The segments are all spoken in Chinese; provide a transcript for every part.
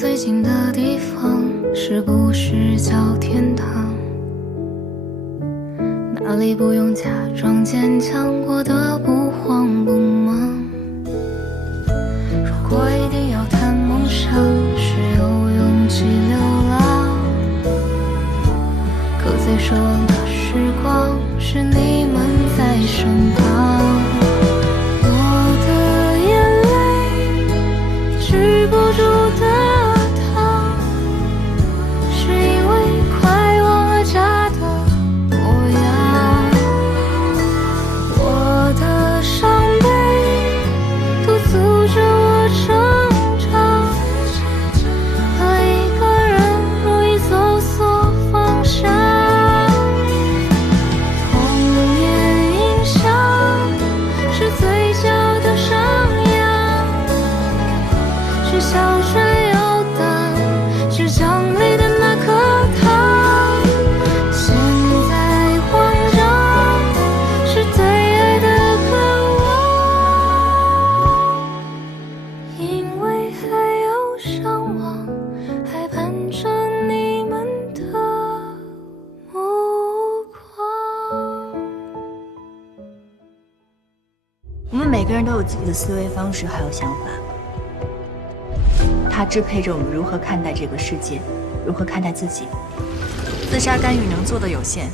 最近的地方是不是叫天堂？哪里不用假装坚强，过得不慌不忙？如果一定要谈梦想，是有勇气流浪。可最奢望的时光，是你们在身旁。我的眼泪止不住的淌，是因为快忘了家的模样。我的伤悲督促着我成长，和一个人容易走错方向。童年印象是嘴角的上扬，是小船游荡，是奖励的那颗糖。现在慌张，是对爱的渴望，因为还有伤亡，还盼着你们的目光。我们每个人都有自己的思维方式，还有想法。它支配着我们如何看待这个世界，如何看待自己。自杀干预能做的有限，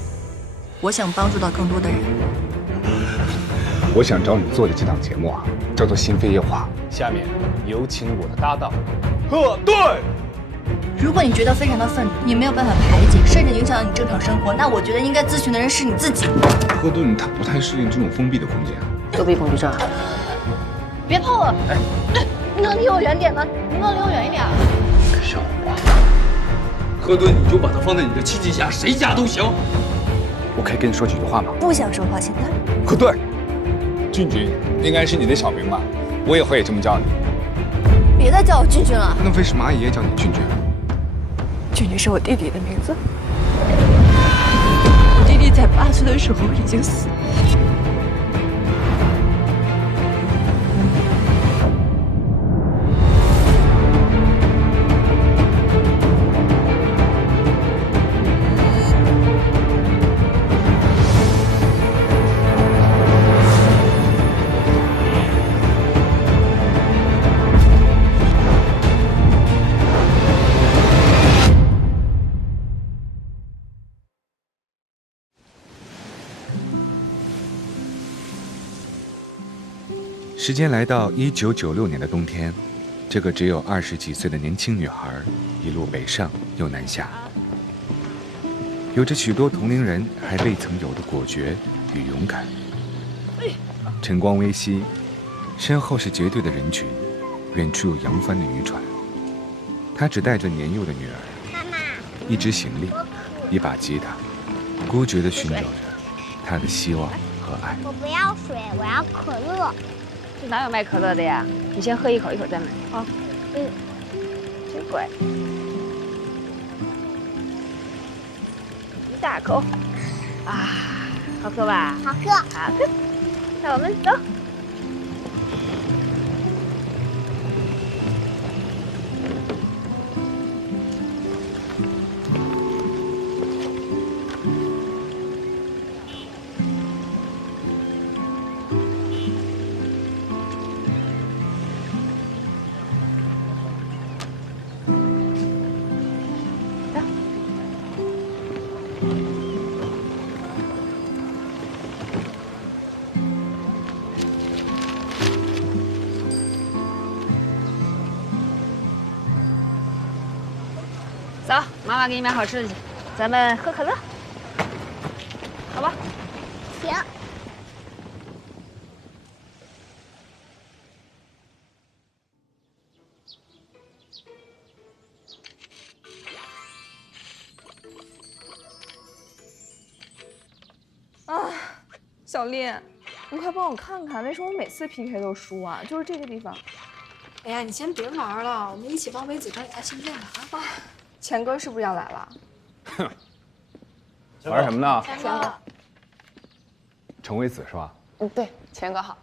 我想帮助到更多的人。我想找你做的这档节目啊，叫做《新飞夜话》。下面有请我的搭档贺顿。如果你觉得非常的愤怒，你没有办法排解，甚至影响到你正常生活，那我觉得应该咨询的人是你自己。贺顿他不太适应这种封闭的空间。躲避恐惧症。别碰我！你能离我远点吗？你能离我远一点？小花，贺顿，你就把它放在你的亲戚家，谁家都行。我可以跟你说几句话吗？不想说话，现在。贺顿，俊俊应该是你的小名吧？我以后也这么叫你。别再叫我俊俊了。那为什么阿姨也叫你俊俊？俊俊是我弟弟的名字。我弟弟在8岁的时候已经死了。时间来到1996年的冬天，这个只有20几岁的年轻女孩，一路北上又南下，有着许多同龄人还未曾有的果决与勇敢。晨光微熹，身后是结队的人群，远处有扬帆的渔船。她只带着年幼的女儿，一只行李，一把吉他，孤绝地寻找着她的希望和爱。我不要水，我要可乐。这哪有卖可乐的呀？你先喝一口，一会儿再买啊。真乖。一大口，啊，好喝吧？好喝。好喝。那我们走。走，妈妈给你买好吃的去，咱们喝可乐，好吧？行。啊，小丽，你快帮我看看，为什么我每次 PK 都输啊？就是这个地方。哎呀，你先别玩了，我们一起帮梅子找你家新店吧啊！钱哥是不是要来了？哼，玩什么呢？钱哥，程微子是吧？嗯，对，钱哥好。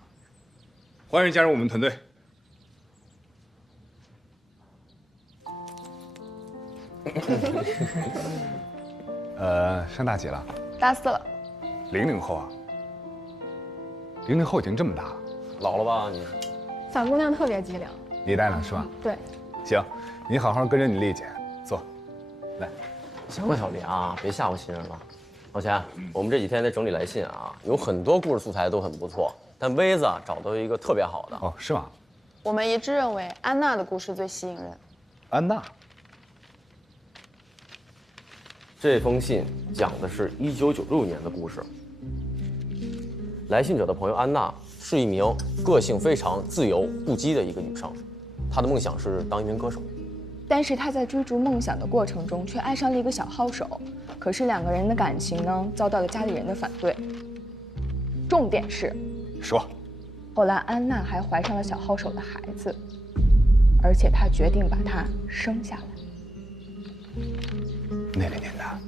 欢迎加入我们团队。上大几了？大4了。00后啊？00后已经这么大了，老了吧你？小姑娘特别机灵。你带呢是吧？对。行，你好好跟着你丽姐坐，来。行了，小丽啊，别吓唬新人了。老钱，我们这几天在整理来信啊，有很多故事素材都很不错，但薇子找到一个特别好的。哦，是吗？我们一致认为安娜的故事最吸引人。安娜。这封信讲的是1996年的故事。来信者的朋友安娜是一名个性非常自由不羁的一个女生，她的梦想是当一名歌手。但是她在追逐梦想的过程中，却爱上了一个小号手。可是两个人的感情呢，遭到了家里人的反对。重点是，说，后来安娜还怀上了小号手的孩子，而且她决定把他生下来。那个年代，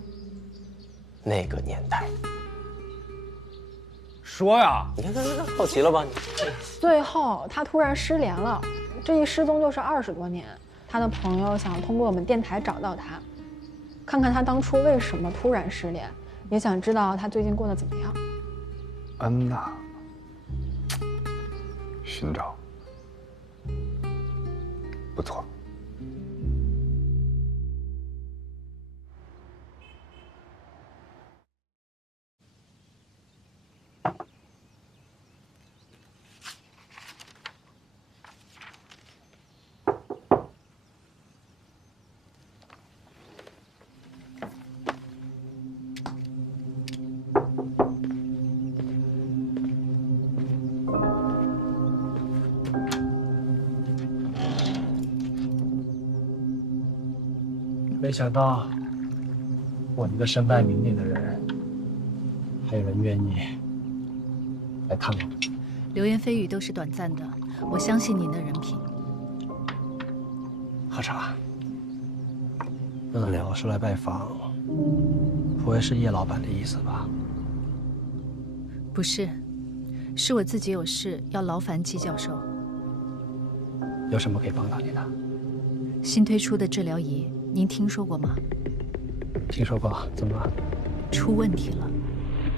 那个年代，说呀！你看，好奇了吧？最后他突然失联了，这一失踪就是20多年。他的朋友想通过我们电台找到他，看看他当初为什么突然失联，也想知道他最近过得怎么样。安娜，寻找，不错。没想到，我一个身败名裂的人，还有人愿意来看我。流言蜚语都是短暂的，我相信您的人品。喝茶。我是来拜访，不会是叶老板的意思吧？不是，是我自己有事要劳烦季教授。有什么可以帮到你的？新推出的治疗仪，您听说过吗？听说过，怎么了？出问题了。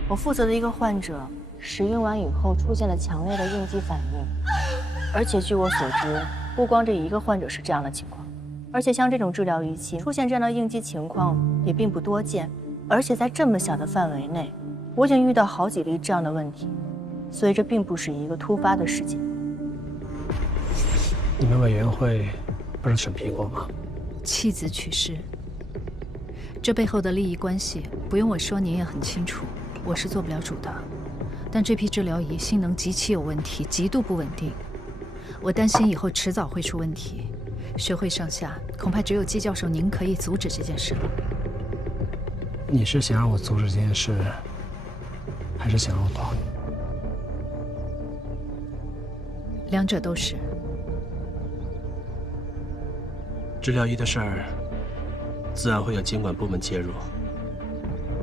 我负责的一个患者使用完以后出现了强烈的应激反应，而且据我所知，不光这一个患者是这样的情况，而且像这种治疗仪器出现这样的应激情况也并不多见，而且在这么小的范围内，我已经遇到好几例这样的问题，所以这并不是一个突发的事件。你们委员会不是审批过吗？弃子取势，这背后的利益关系不用我说，您也很清楚，我是做不了主的。但这批治疗仪性能极其有问题，极度不稳定，我担心以后迟早会出问题。学会上下恐怕只有季教授您可以阻止这件事了。你是想让我阻止这件事，还是想让我帮你？两者都是。治疗仪的事儿，自然会有监管部门介入。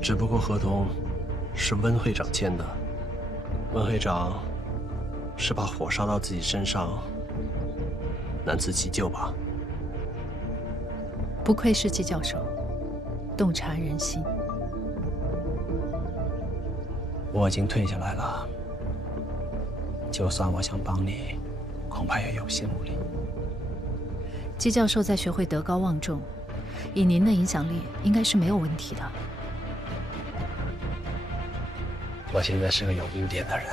只不过合同是温会长签的，温会长是把火烧到自己身上，难辞其咎吧？不愧是季教授，洞察人心。我已经退下来了，就算我想帮你，恐怕也有心无力。季教授在学会德高望重，以您的影响力，应该是没有问题的。我现在是个有污点的人，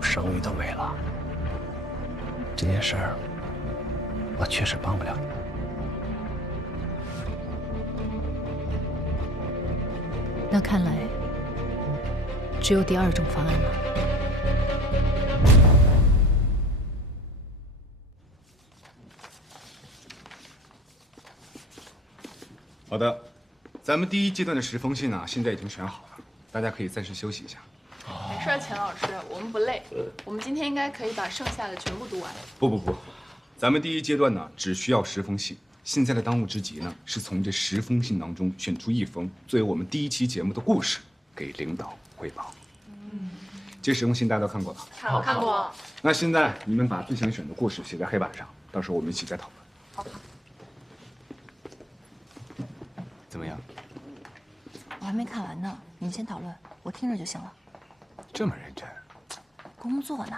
声誉都没了。这件事儿，我确实帮不了你。那看来，只有第二种方案了。好的，咱们第一阶段的10封信呢，现在已经选好了，大家可以暂时休息一下。没事，钱老师，我们不累。我们今天应该可以把剩下的全部读完。不，咱们第一阶段呢，只需要10封信。现在的当务之急呢，是从这10封信当中选出1封，作为我们第1期节目的故事，给领导汇报。这10封信大家都看过了？看过。那现在你们把最想选的故事写在黑板上，到时候我们一起再讨论。好。怎么样？我还没看完呢，你们先讨论，我听着就行了。这么认真？工作呢？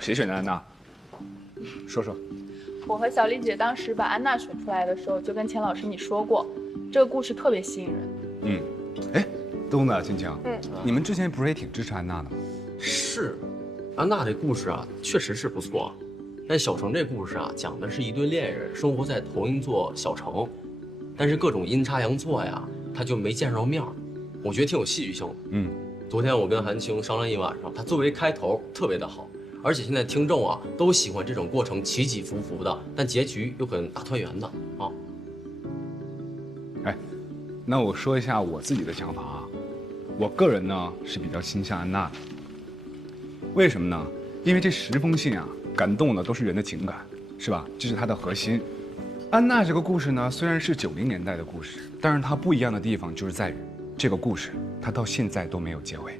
谁选的安娜？说说。我和小丽姐当时把安娜选出来的时候，就跟钱老师你说过，这个故事特别吸引人。哎，东子、青青，你们之前不是也挺支持安娜的吗？是，安娜这故事啊，确实是不错。但小城这故事啊，讲的是一对恋人生活在同一座小城，但是各种阴差阳错呀，他就没见着面儿。我觉得挺有戏剧性的。昨天我跟韩青商量一晚上，他作为开头特别的好。而且现在听众啊都喜欢这种过程起起伏伏的，但结局又很大团圆的啊。哎，那我说一下我自己的想法啊，我个人呢是比较倾向安娜的。为什么呢？因为这10封信啊，感动的都是人的情感，是吧？这是它的核心。安娜这个故事呢，虽然是90年代的故事，但是它不一样的地方就是在于，这个故事它到现在都没有结尾。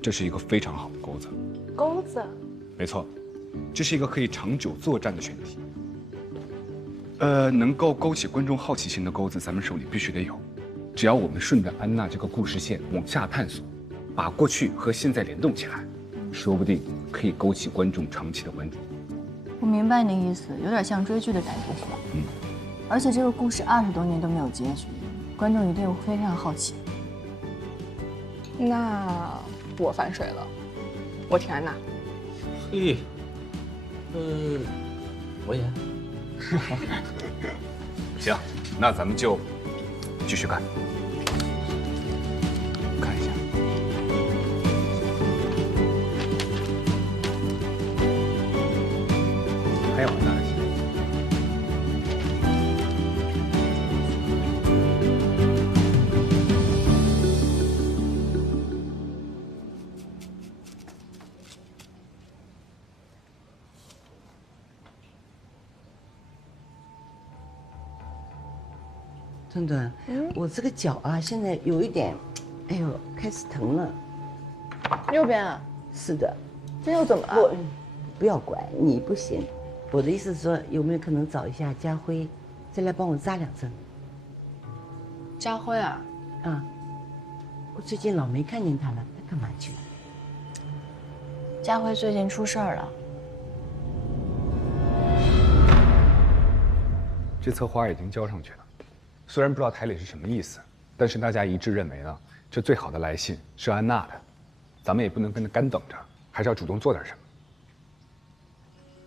这是一个非常好的钩子。钩子，没错，这是一个可以长久作战的选题。能够勾起观众好奇心的钩子，咱们手里必须得有。只要我们顺着安娜这个故事线往下探索，把过去和现在联动起来，说不定可以勾起观众长期的关注。我明白你的意思，有点像追剧的感觉，是吧？而且这个故事20多年都没有结局，观众一定会非常好奇。那我反水了。我挺安娜。嘿，我也。行，那咱们就继续看。看一下。还有安娜的戏。顿顿，我这个脚啊，现在有一点，哎呦，开始疼了。右边啊？是的。这又怎么了？我不要管你不行。我的意思是说，有没有可能找一下家辉，再来帮我扎2针？家辉啊？啊，我最近老没看见他了，他干嘛去了？家辉最近出事儿了。这册花已经交上去了。虽然不知道台里是什么意思，但是大家一致认为呢，这最好的来信是安娜的，咱们也不能跟着干等着，还是要主动做点什么。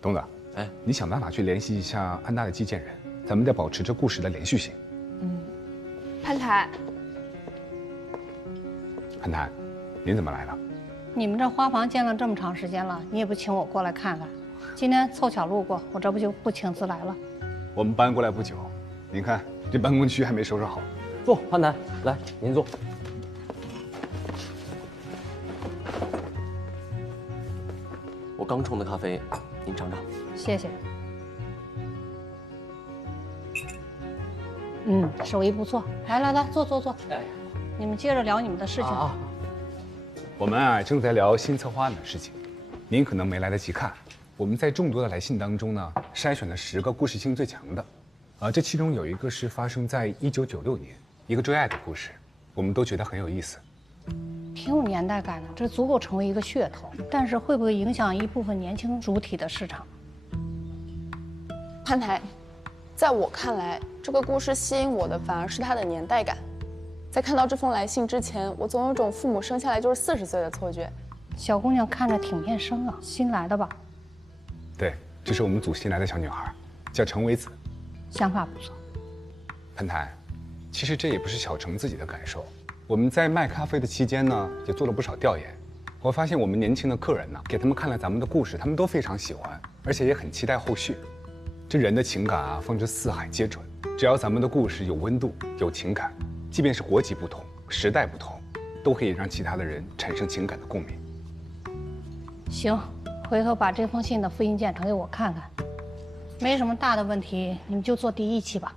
东子，哎，你想办法去联系一下安娜的寄件人，咱们得保持这故事的连续性。潘台，潘台，您怎么来了？你们这花房建了这么长时间了，你也不请我过来看看，今天凑巧路过，我这不就不请自来了。我们搬过来不久，您看这办公区还没收拾好。坐，潘台，来，您坐。我刚冲的咖啡，您尝尝。谢谢。手艺不错。来，坐。你们接着聊你们的事情。我们啊正在聊新策划案的事情，您可能没来得及看。我们在众多的来信当中呢，筛选了10个故事性最强的，这其中有一个是发生在1996年，一个追爱的故事，我们都觉得很有意思，挺有年代感的，这足够成为一个噱头。但是会不会影响一部分年轻主体的市场？潘台，在我看来，这个故事吸引我的反而是它的年代感。在看到这封来信之前，我总有种父母生下来就是40岁的错觉。小姑娘看着挺面生啊，新来的吧？对，这是我们组新来的小女孩，叫程维子。想法不错。潘台，其实这也不是小程自己的感受。我们在卖咖啡的期间呢，也做了不少调研。我发现我们年轻的客人呢，给他们看了咱们的故事，他们都非常喜欢，而且也很期待后续。这人的情感啊，放之四海皆准。只要咱们的故事有温度、有情感，即便是国籍不同、时代不同，都可以让其他的人产生情感的共鸣。行，回头把这封信的复印件传给我看看。没什么大的问题，你们就做第1期吧。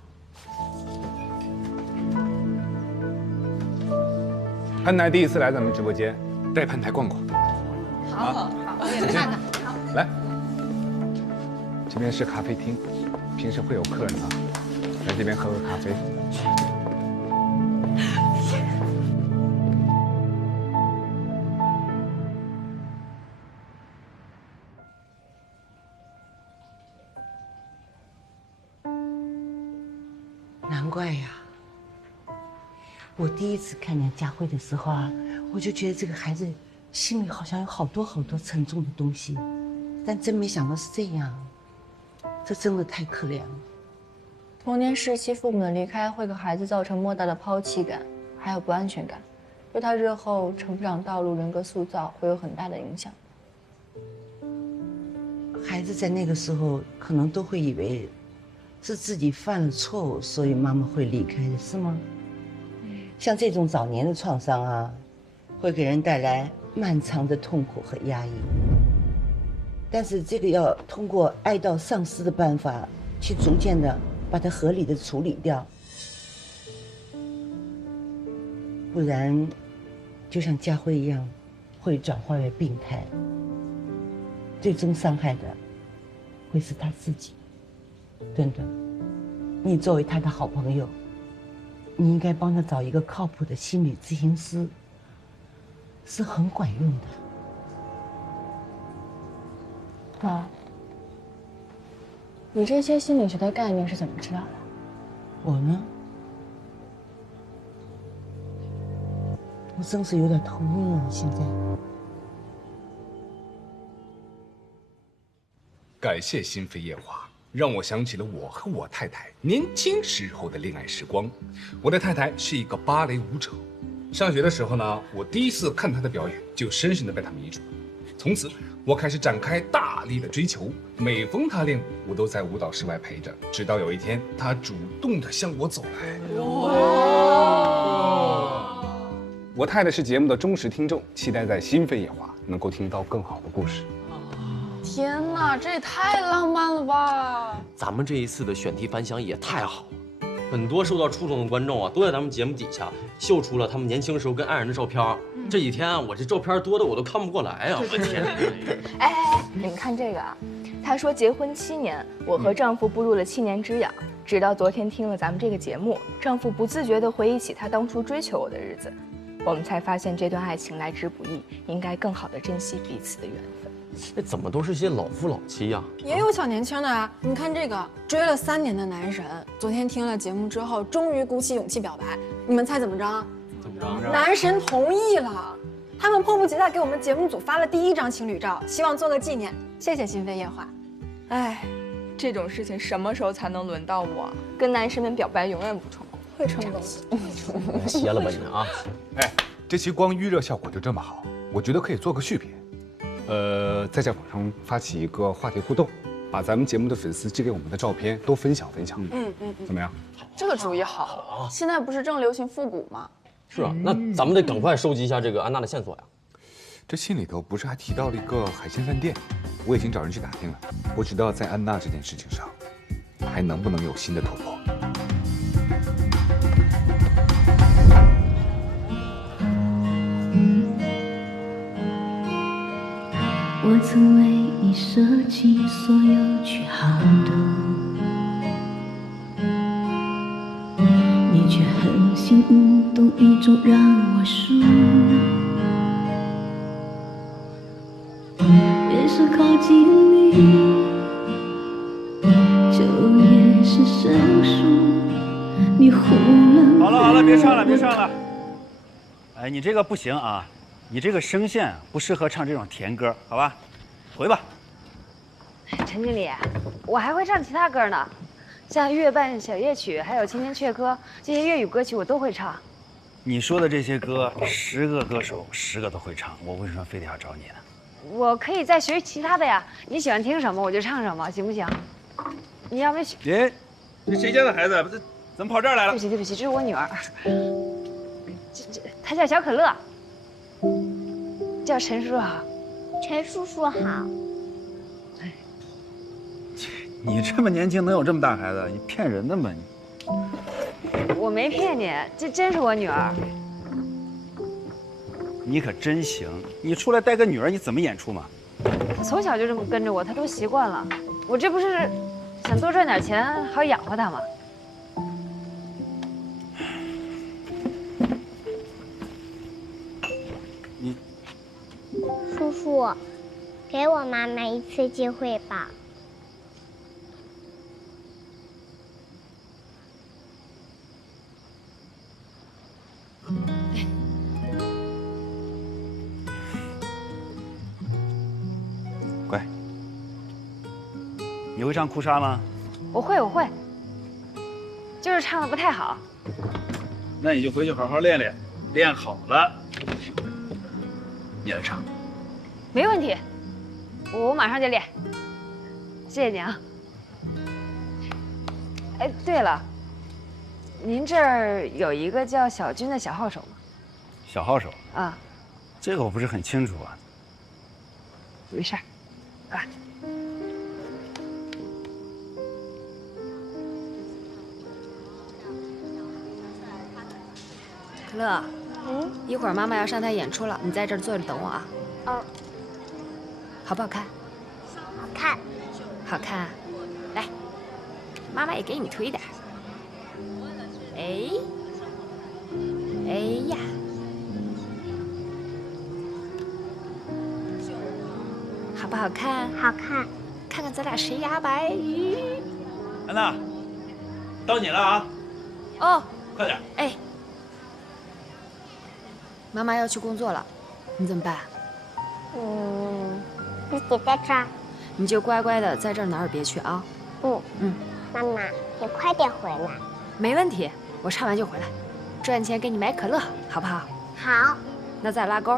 潘台第一次来咱们直播间，带潘台逛逛。好。啊！我也看看。来，这边是咖啡厅，平时会有客人啊，来这边喝个咖啡。难怪呀！我第一次看见家辉的时候啊，我就觉得这个孩子心里好像有好多沉重的东西，但真没想到是这样，这真的太可怜了。童年时期父母的离开会给孩子造成莫大的抛弃感，还有不安全感，对他日后成长道路、人格塑造会有很大的影响。孩子在那个时候可能都会以为是自己犯了错误，所以妈妈会离开的，是吗？像这种早年的创伤啊，会给人带来漫长的痛苦和压抑。但是这个要通过爱到丧失的办法，去逐渐的把它合理的处理掉，不然，就像家辉一样，会转化为病态。最终伤害的会是他自己。顿顿，你作为他的好朋友，你应该帮他找一个靠谱的心理咨询师，是很管用的。妈，你这些心理学的概念是怎么知道的？我呢，我真是有点头晕了，现在。感谢心扉夜话，让我想起了我和我太太年轻时候的恋爱时光。我的太太是一个芭蕾舞者，上学的时候呢，我第一次看她的表演，就深深的被她迷住。从此，我开始展开大力的追求，每逢她练舞，我都在舞蹈室外陪着。直到有一天，她主动的向我走来。我太太是节目的忠实听众，期待在心扉夜话能够听到更好的故事。天哪，这也太浪漫了吧！咱们这一次的选题反响也太好了，很多受到触动的观众啊，都在咱们节目底下秀出了他们年轻时候跟爱人的照片。这几天啊，我这照片多的我都看不过来啊！我天！哎，你们看这个啊，他说结婚7年，我和丈夫步入了7年之痒。直到昨天听了咱们这个节目，丈夫不自觉地回忆起他当初追求我的日子，我们才发现这段爱情来之不易，应该更好地珍惜彼此的缘分。这怎么都是些老夫老妻呀？也有小年轻的啊！你看这个追了3年的男神，昨天听了节目之后，终于鼓起勇气表白。你们猜怎么着？怎么着？男神同意了，他们迫不及待给我们节目组发了第1张情侣照，希望做个纪念。谢谢心扉夜话。哎，这种事情什么时候才能轮到我？跟男神们表白永远不成功，会成功。歇了吧你啊！哎，这期光预热效果就这么好，我觉得可以做个续篇。在这网上发起一个话题互动，把咱们节目的粉丝寄给我们的照片都分享分享。怎么样？这个主意好。现在不是正流行复古吗？是啊，那咱们得赶快收集一下这个安娜的线索呀。这信里头不是还提到了一个海鲜饭店？我已经找人去打听了，不知道在安娜这件事情上，还能不能有新的突破。我曾为你设计所有句号的，你却横行无动于衷让我输。越是靠近你，就越是生疏。你忽冷。好了，别唱了，别唱了。哎，你这个不行啊。你这个声线不适合唱这种甜歌，好吧？回吧。陈经理，我还会唱其他歌呢，像《月半小夜曲》还有《千千阙歌》这些粤语歌曲我都会唱。你说的这些歌，10个歌手10个都会唱，我为什么非得要找你呢？我可以再学习他的呀，你喜欢听什么我就唱什么，行不行？你要不要学？哎，这谁家的孩子？这怎么跑这儿来了？对不起，这是我女儿。她叫小可乐。叫陈叔好，陈叔叔好。你这么年轻能有这么大孩子？你骗人的吗你？我没骗你，这真是我女儿。你可真行！你出来带个女儿，你怎么演出嘛？他从小就这么跟着我，他都习惯了。我这不是想多赚点钱，好养活他吗？你，叔叔，给我妈妈一次机会吧。乖，你会唱《哭砂》吗？我会，就是唱的不太好。那你就回去好好练练，练好了，你来唱。没问题，我马上就练。谢谢你啊。哎，对了，您这儿有一个叫小军的小号手吗？小号手啊，这个我不是很清楚啊。没事儿，啊。可乐，一会儿妈妈要上台演出了，你在这儿坐着等我啊。哦。好不好看？好看。好看，来，妈妈也给你推点。哎呀，好不好看？好看。看看咱俩谁牙白。安娜，到你了啊！哦，快点。哎，妈妈要去工作了，你怎么办？自己在这儿。你就乖乖的在这儿，哪儿也别去啊。妈妈，你快点回来。没问题，我唱完就回来，赚钱给你买可乐，好不好？好。那再拉钩，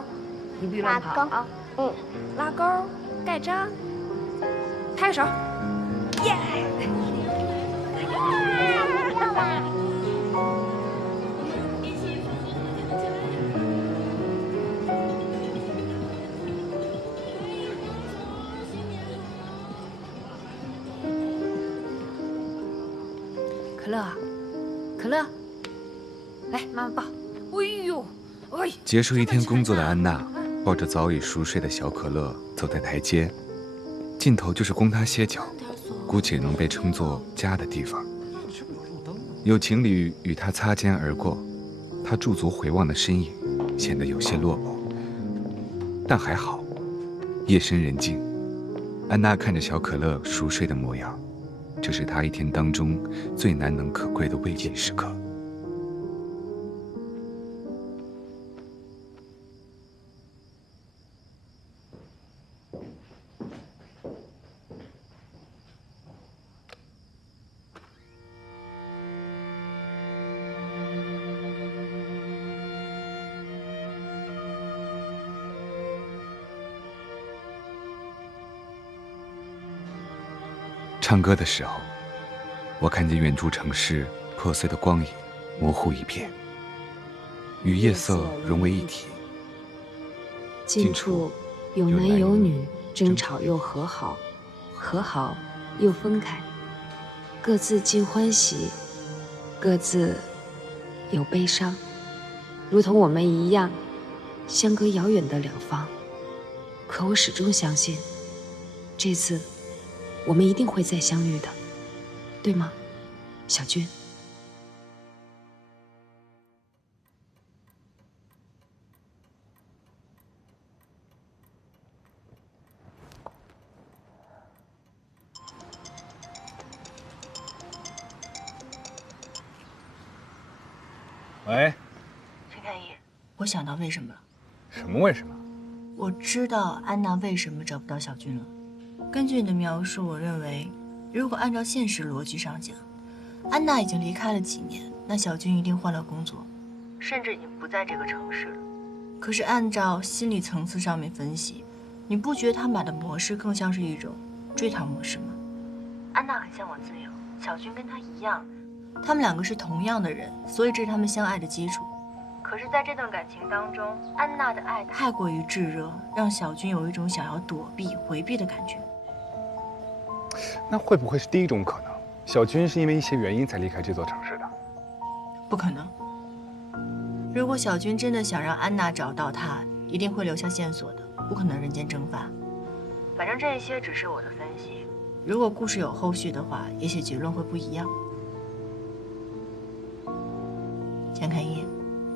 你别乱跑啊。拉钩，盖章，拍个手，耶！可乐，来，妈妈抱。哎呦，哎！结束一天工作的安娜抱着早已熟睡的小可乐走在台阶，尽头就是供她歇脚，姑且能被称作家的地方。有情侣与她擦肩而过，她驻足回望的身影显得有些落寞，但还好，夜深人静，安娜看着小可乐熟睡的模样，这是她一天当中最难能可贵的慰藉时刻。唱歌的时候，我看见远处城市破碎的光影模糊一片，与夜色融为一体。近处有男有女，争吵又和好，和好又分开，各自尽欢喜，各自有悲伤，如同我们一样，相隔遥远的两方。可我始终相信，这次我们一定会再相遇的，对吗，小军？喂，陈凯义，我想到为什么了。什么为什么？我知道安娜为什么找不到小军了。根据你的描述，我认为，如果按照现实逻辑上讲，安娜已经离开了几年，那小军一定换了工作，甚至已经不在这个城市了。可是按照心理层次上面分析，你不觉得他们俩的模式更像是一种追逃模式吗？安娜很向往自由，小军跟她一样，他们两个是同样的人，所以这是他们相爱的基础。可是，在这段感情当中，安娜的爱太过于炙热，让小军有一种想要躲避、回避的感觉。那会不会是第一种可能？小军是因为一些原因才离开这座城市的？不可能。如果小军真的想让安娜找到他，一定会留下线索的，不可能人间蒸发。反正这些只是我的分析，如果故事有后续的话，也许结论会不一样。钱凯一，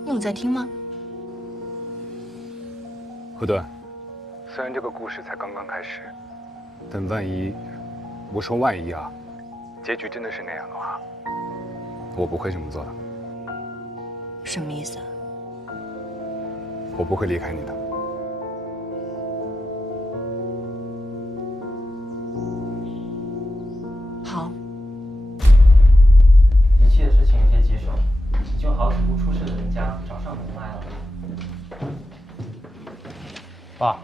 你有在听吗？何顿，虽然这个故事才刚刚开始，但万一，我说万一啊，结局真的是那样的话，我不会这么做的。什么意思啊？我不会离开你的。好。一切的事情有些棘手，已经有好几户出事的人家找上门来了。爸。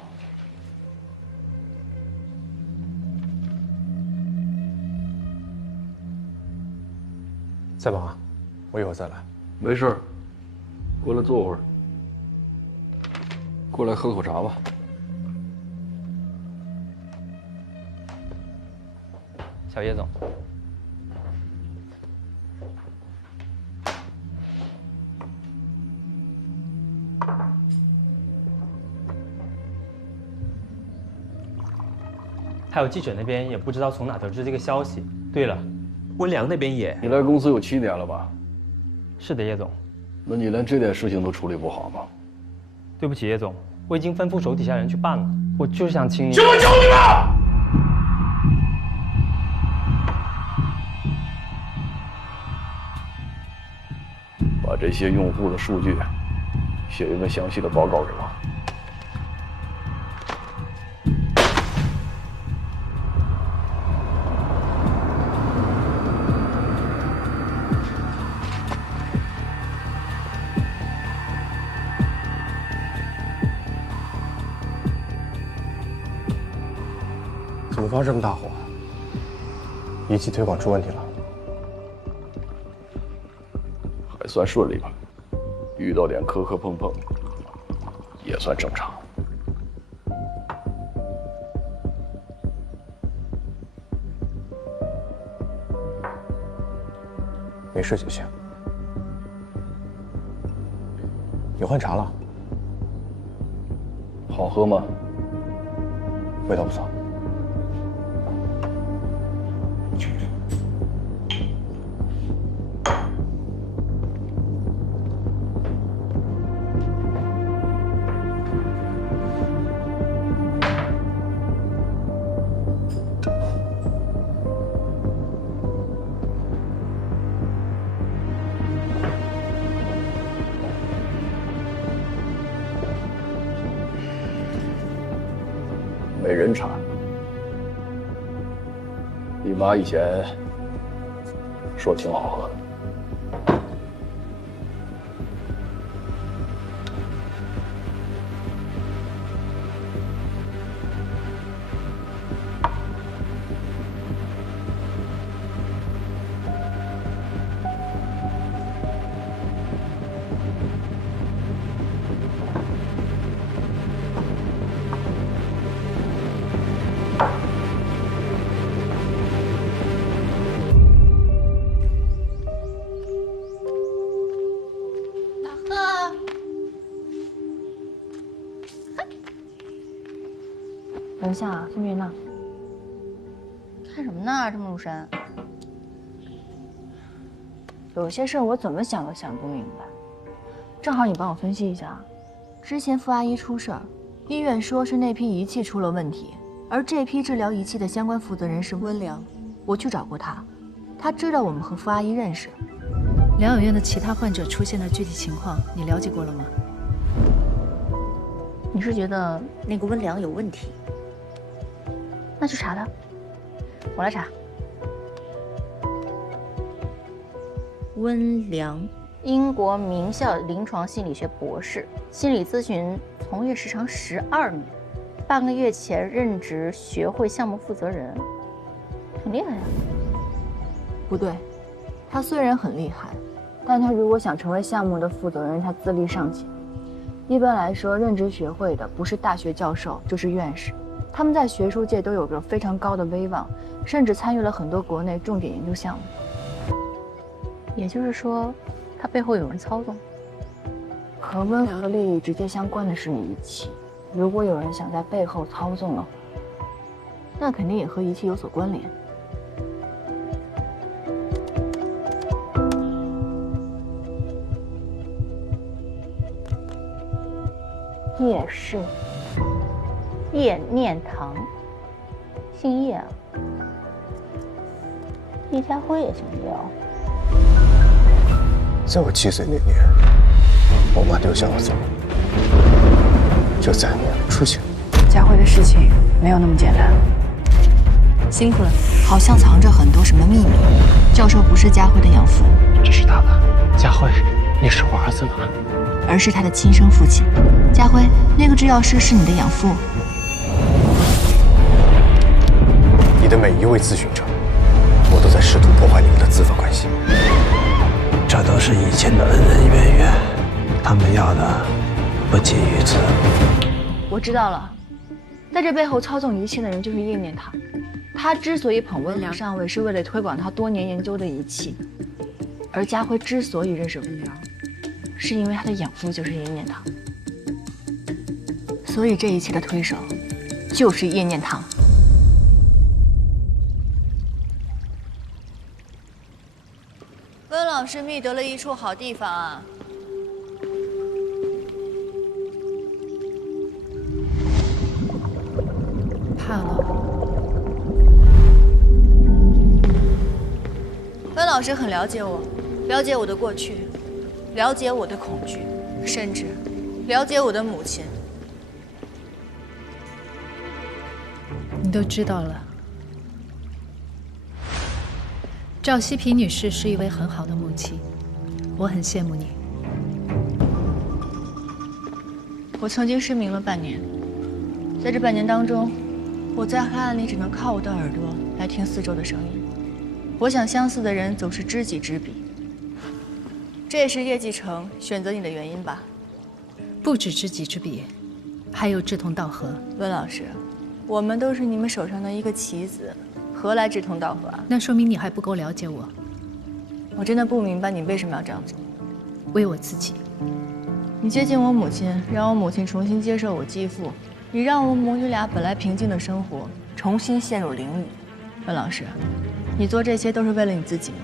在忙啊，我一会儿再来。没事，过来坐会儿。过来喝口茶吧。小叶总，还有记者那边也不知道从哪得知这个消息。对了，温良那边也……你来公司有7年了吧？是的，叶总。那你连这点事情都处理不好吗？对不起，叶总，我已经吩咐手底下人去办了。我就是想请你……请我求你了！把这些用户的数据写一份详细的报告给我。怎么发这么大火？仪器推广出问题了？还算顺利吧，遇到点磕磕碰碰，也算正常。没事就行。你换茶了？好喝吗？味道不错。美人茶，你妈以前说挺好喝的。等一下，孙云呢？看什么呢？这么入神。有些事儿我怎么想都想不明白。正好你帮我分析一下。之前傅阿姨出事儿，医院说是那批仪器出了问题，而这批治疗仪器的相关负责人是温良。我去找过他，他知道我们和傅阿姨认识。疗养院的其他患者出现的具体情况，你了解过了吗？你是觉得那个温良有问题？那就查他，我来查。温良，英国名校临床心理学博士，心理咨询从业时长12年，半个月前任职学会项目负责人，挺厉害呀。不对，他虽然很厉害，但他如果想成为项目的负责人，他资历尚浅。一般来说，任职学会的不是大学教授，就是院士。他们在学术界都有着非常高的威望，甚至参与了很多国内重点研究项目。也就是说，他背后有人操纵。和温和利益直接相关的是你仪器，如果有人想在背后操纵的话，那肯定也和仪器有所关联。叶氏，叶念堂，姓叶啊。叶家辉也姓叶哦。在我7岁那年，我妈丢下我走，就再也没有出现。家辉的事情没有那么简单。辛苦了，好像藏着很多什么秘密。教授不是家辉的养父，这是他的。家辉，你是我儿子吗？而是他的亲生父亲。家辉，那个制药师是你的养父。你的每一位咨询者，我都在试图破坏你们的资本关系。这都是以前的恩恩怨怨，他们要的不仅于此。我知道了，在这背后操纵一切的人就是叶念堂。他之所以捧温良上位，是为了推广他多年研究的仪器；而家辉之所以认识温良，是因为他的养父就是叶念堂。所以这一切的推手就是叶念堂。温老师觅得了一处好地方啊！怕了。温老师很了解我，了解我的过去，了解我的恐惧，甚至了解我的母亲。你都知道了。赵希平女士是一位很好的母亲，我很羡慕你。我曾经失明了半年，在这半年当中，我在黑暗里只能靠我的耳朵来听四周的声音。我想相似的人总是知己知彼，这也是叶继承选择你的原因吧？不止知己知彼，还有志同道合。温老师，我们都是你们手上的一个棋子。何来志同道合啊？那说明你还不够了解我。我真的不明白你为什么要这样做。为我自己。你接近我母亲，让我母亲重新接受我继父，你让我母女俩本来平静的生活重新陷入囹圄。温老师，你做这些都是为了你自己吗？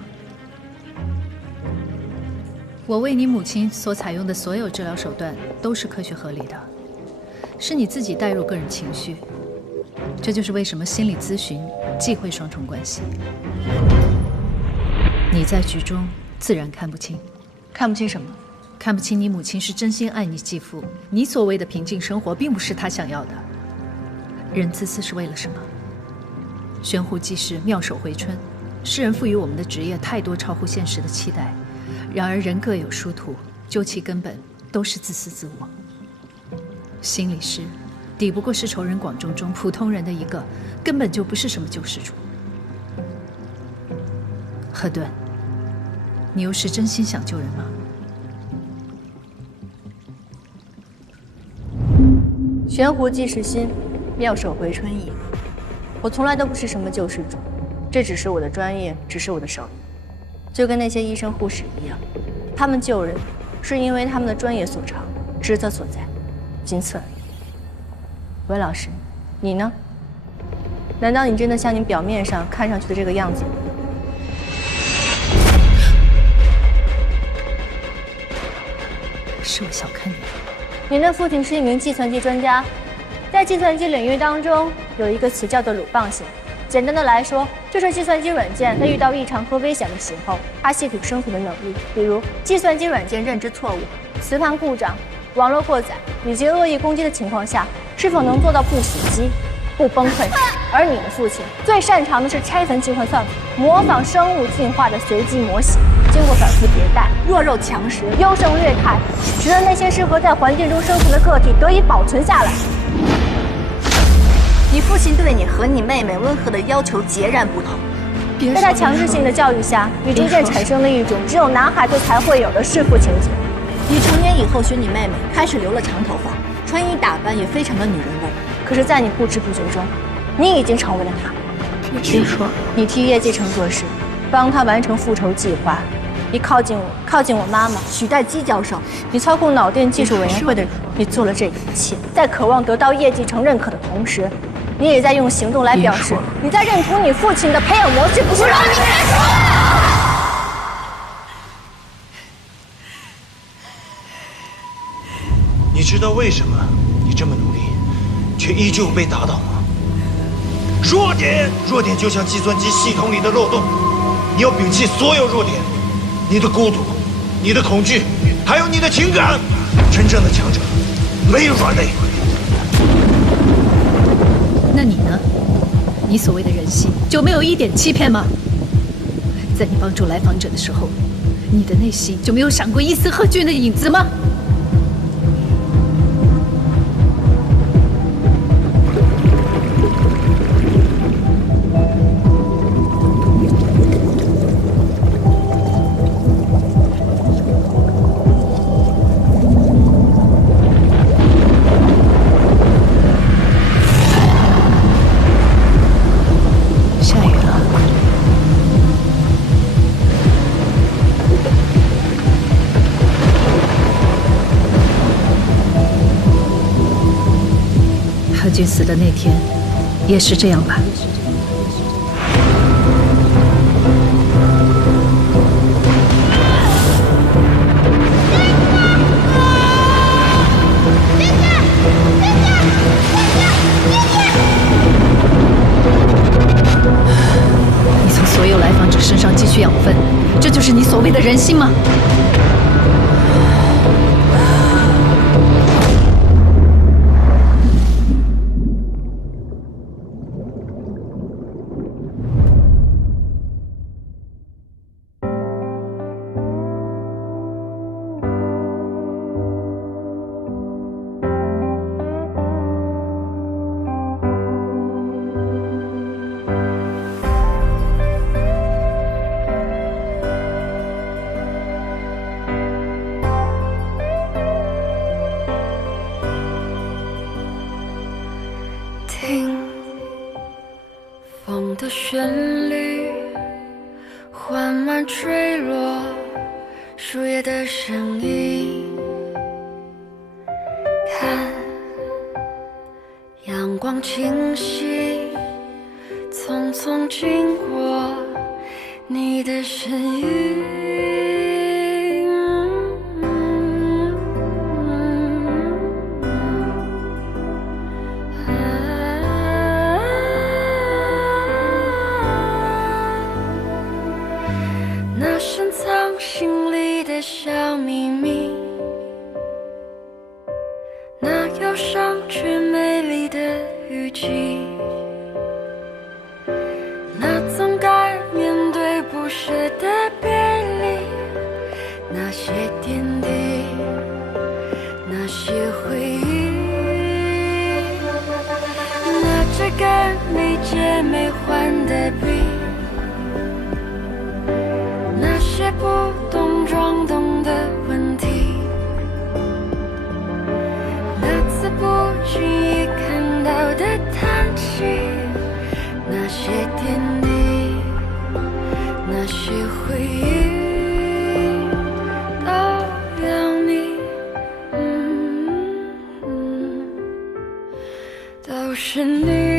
我为你母亲所采用的所有治疗手段都是科学合理的，是你自己带入个人情绪。这就是为什么心理咨询忌讳双重关系。你在局中自然看不清。看不清什么？看不清你母亲是真心爱你继父，你所谓的平静生活并不是她想要的。人自私是为了什么？悬壶济世，妙手回春。世人赋予我们的职业太多超乎现实的期待，然而人各有殊途，究其根本都是自私自我。心理师抵不过是仇人广众中普通人的一个，根本就不是什么救世主。赫顿，你又是真心想救人吗？悬壶济世心，妙手回春意。我从来都不是什么救世主，这只是我的专业，只是我的手艺。就跟那些医生护士一样，他们救人是因为他们的专业所长，职责所在，仅此而已。温老师，你呢？难道你真的像你表面上看上去的这个样子吗？是我小看你了。您的父亲是一名计算机专家，在计算机领域当中有一个词叫做鲁棒性。简单的来说，就是计算机软件在遇到异常和危险的时候，它系统生存的能力。比如，计算机软件认知错误、磁盘故障、网络过载以及恶意攻击的情况下，是否能做到不死机、不崩溃？而你的父亲最擅长的是拆分计算算法，模仿生物进化的随机模型，经过反复迭代，弱肉强食，优胜劣汰，使得那些适合在环境中生存的个体得以保存下来。你父亲对你和你妹妹温和的要求截然不同，在他强制性的教育下，你逐渐产生了一种只有男孩子才会有的弑父情节。你成年以后学你妹妹，开始留了长头发，穿衣打扮也非常的女人味。可是，在你不知不觉中，你已经成为了他。别说，你替叶继承做事，帮他完成复仇计划，你靠近我妈妈，取代姬教授，你操控脑电技术委员会的人，你做了这一切，在渴望得到叶继承认可的同时，你也在用行动来表示你在认同你父亲的培养模式，不是让你别说了。你知道为什么你这么努力，却依旧被打倒吗？弱点就像计算机系统里的漏洞，你要摒弃所有弱点，你的孤独，你的恐惧，还有你的情感。真正的强者没有软肋。那你呢？你所谓的人性就没有一点欺骗吗？在你帮助来访者的时候，你的内心就没有闪过一丝贺峻的影子吗？贺峻死的那天，也是这样吧？你从所有来访者身上汲取养分，这就是你所谓的人性吗？听风的旋律缓慢坠落，树叶的声音，看阳光清晰，匆匆经过你的身影。那深藏心里的小秘密，那忧伤却美丽的雨季，那总该面对不舍的别离，那些点滴，那些回忆，那支跟你借没还的笔，那些不懂装懂的问题，那次不经意看到的叹气，那些点滴，那些回忆，都要你，都是你。